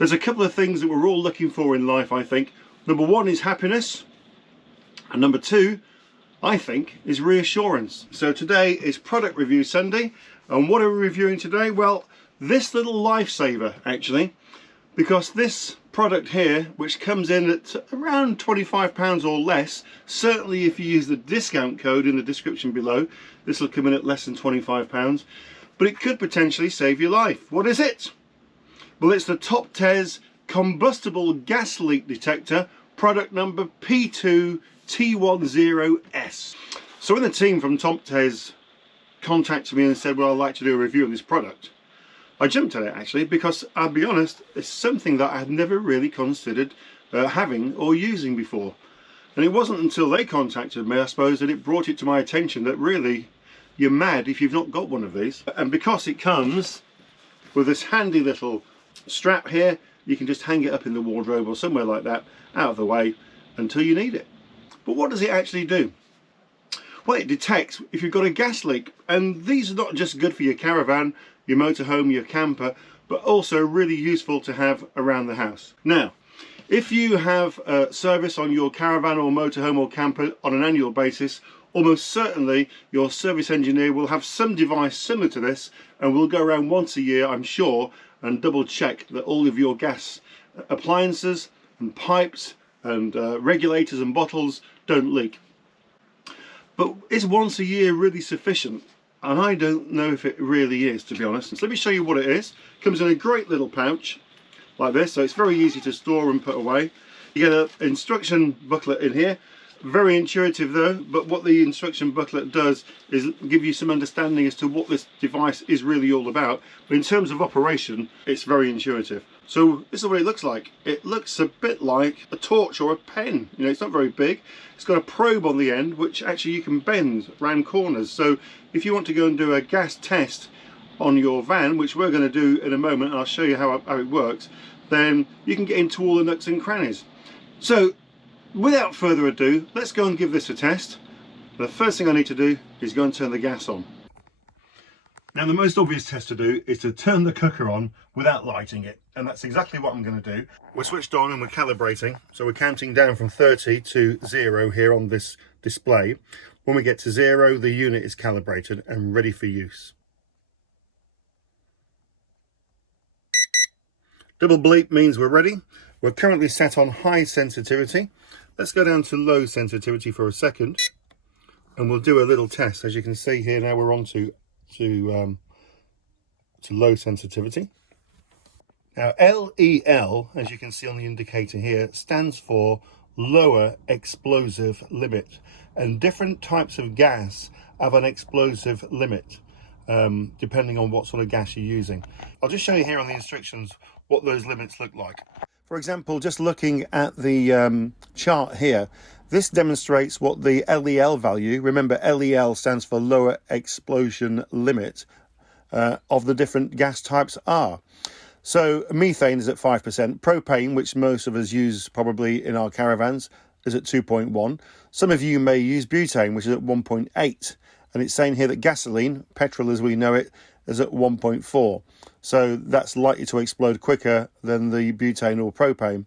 There's a couple of things that we're all looking for in life, I think. Number one is happiness, and number two, I think, is reassurance. So today is Product Review Sunday, and what are we reviewing today? Well, this little lifesaver actually, because this product here, which comes in at around £25 or less, certainly if you use the discount code in the description below, this will come in at less than £25, but it could potentially save your life. What is it? Well, it's the Toptes Combustible Gas Leak Detector, product number P210S. So when the team from Toptes contacted me and said, well, I'd like to do a review of this product, I jumped at it actually, because I'll be honest, it's something that I had never really considered having or using before. And it wasn't until they contacted me, I suppose, that it brought it to my attention that really you're mad if you've not got one of these. And because it comes with this handy little strap here, you can just hang it up in the wardrobe or somewhere like that, out of the way until you need it. But what does it actually do? Well, it detects if you've got a gas leak, and these are not just good for your caravan, your motorhome, your camper, but also really useful to have around the house. Now, if you have a service on your caravan or motorhome or camper on an annual basis, almost certainly your service engineer will have some device similar to this, and will go around once a year, I'm sure, and double check that all of your gas appliances and pipes and regulators and bottles don't leak. But is once a year really sufficient? And I don't know if it really is, to be honest. So let me show you what it is. It comes in a great little pouch like this, so it's very easy to store and put away. You get an instruction booklet in here. Very intuitive though, but what the instruction booklet does is give you some understanding as to what this device is really all about. But in terms of operation, it's very intuitive. So this is what it looks like. It looks a bit like a torch or a pen. You know, it's not very big. It's got a probe on the end, which actually you can bend around corners. So if you want to go and do a gas test on your van, which we're going to do in a moment, and I'll show you how it works, then you can get into all the nooks and crannies. So without further ado, let's go and give this a test. The first thing I need to do is go and turn the gas on. Now the most obvious test to do is to turn the cooker on without lighting it, and that's exactly what I'm going to do. We're switched on and we're calibrating, so we're counting down from 30 to 0 here on this display. When we get to 0, the unit is calibrated and ready for use. Double bleep means we're ready. We're currently set on high sensitivity. Let's go down to low sensitivity for a second, and we'll do a little test. As you can see here, now we're on to low sensitivity. Now LEL, as you can see on the indicator here, stands for lower explosive limit, and different types of gas have an explosive limit depending on what sort of gas you're using. I'll just show you here on the instructions what those limits look like. For example, just looking at the chart here, this demonstrates what the LEL value, remember LEL stands for lower explosion limit, of the different gas types are. So methane is at 5%, propane, which most of us use probably in our caravans, is at 2.1. Some of you may use butane, which is at 1.8. And it's saying here that gasoline, petrol as we know it, is at 1.4. So that's likely to explode quicker than the butane or propane,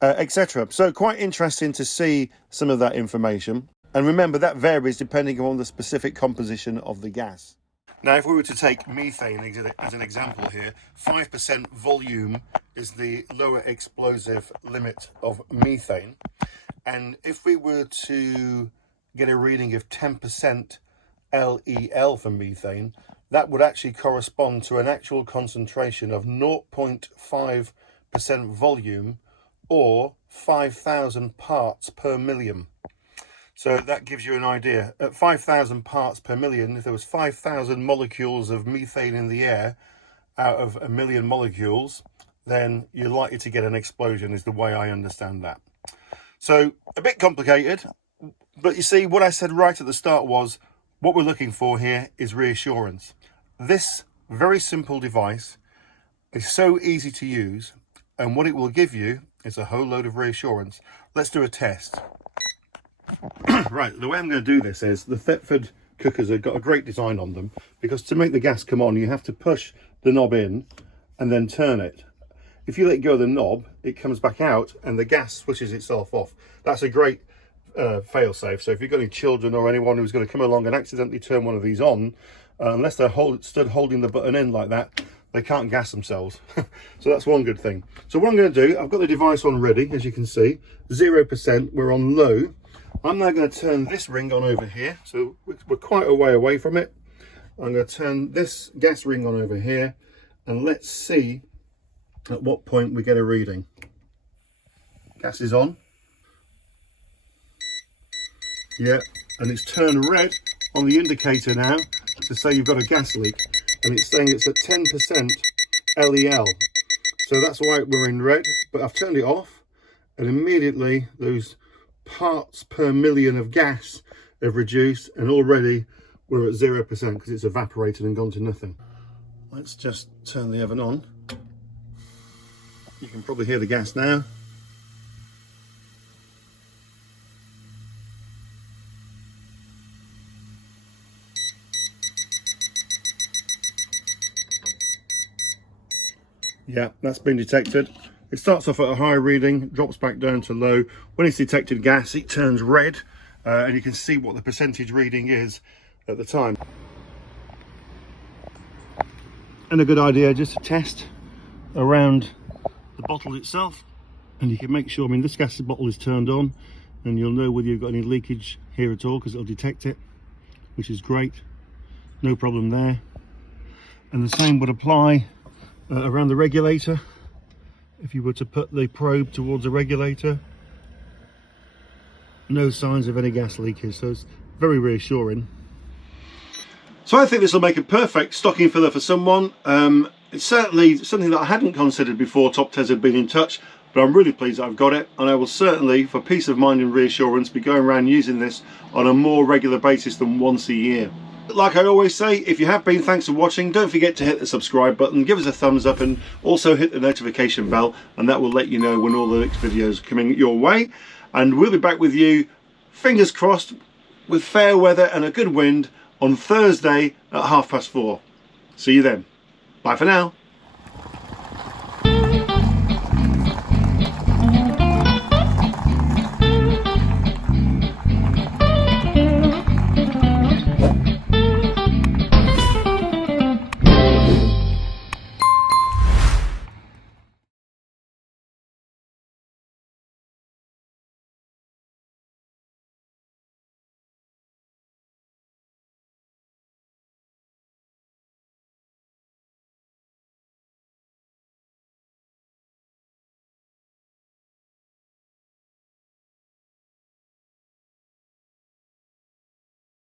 etc. So quite interesting to see some of that information. And remember, that varies depending on the specific composition of the gas. Now, if we were to take methane as an example here, 5% volume is the lower explosive limit of methane. And if we were to get a reading of 10% LEL for methane, that would actually correspond to an actual concentration of 0.5% volume, or 5,000 parts per million. So that gives you an idea. At 5,000 parts per million, if there was 5,000 molecules of methane in the air out of a million molecules, then you're likely to get an explosion, is the way I understand that. So a bit complicated, but you see what I said right at the start was what we're looking for here is reassurance. This very simple device is so easy to use, and what it will give you is a whole load of reassurance. Let's do a test. Right, the way I'm going to do this is the Thetford cookers have got a great design on them, because to make the gas come on you have to push the knob in and then turn it. if you let go of the knob, it comes back out and the gas switches itself off. That's a great fail-safe. So if you've got any children or anyone who's going to come along and accidentally turn one of these on, unless they're stood holding the button in like that, they can't gas themselves. So that's one good thing. So what I'm going to do, I've got the device on ready, as you can see, 0%, we're on low. I'm now going to turn this ring on over here, so we're quite a way away from it. I'm going to turn this gas ring on over here, and let's see at what point we get a reading. Gas is on. Yeah, and it's turned red on the indicator now to say you've got a gas leak, and it's saying it's at 10% LEL. So that's why we're in red, but I've turned it off, and immediately those parts per million of gas have reduced, and already we're at 0% because it's evaporated and gone to nothing. Let's just turn the oven on. You can probably hear the gas now. Yeah, that's been detected. It starts off at a high reading, drops back down to low. When it's detected gas, it turns red, and you can see what the percentage reading is at the time. And a good idea just to test around the bottle itself, and you can make sure, I mean, this gas bottle is turned on, and you'll know whether you've got any leakage here at all because it'll detect it, which is great. No problem there. And the same would apply around the regulator. If you were to put the probe towards the regulator, no signs of any gas leakage, so it's very reassuring. So I think this will make a perfect stocking filler for someone. It's certainly something that I hadn't considered before Toptes had been in touch, but I'm really pleased that I've got it, and I will certainly, for peace of mind and reassurance, be going around using this on a more regular basis than once a year. Like I always say, if you have been, thanks for watching. Don't forget to hit the subscribe button, give us a thumbs up, and also hit the notification bell, and that will let you know when all the next videos are coming your way. And we'll be back with you, fingers crossed, with fair weather and a good wind on Thursday at 4:30. See you then. Bye for now.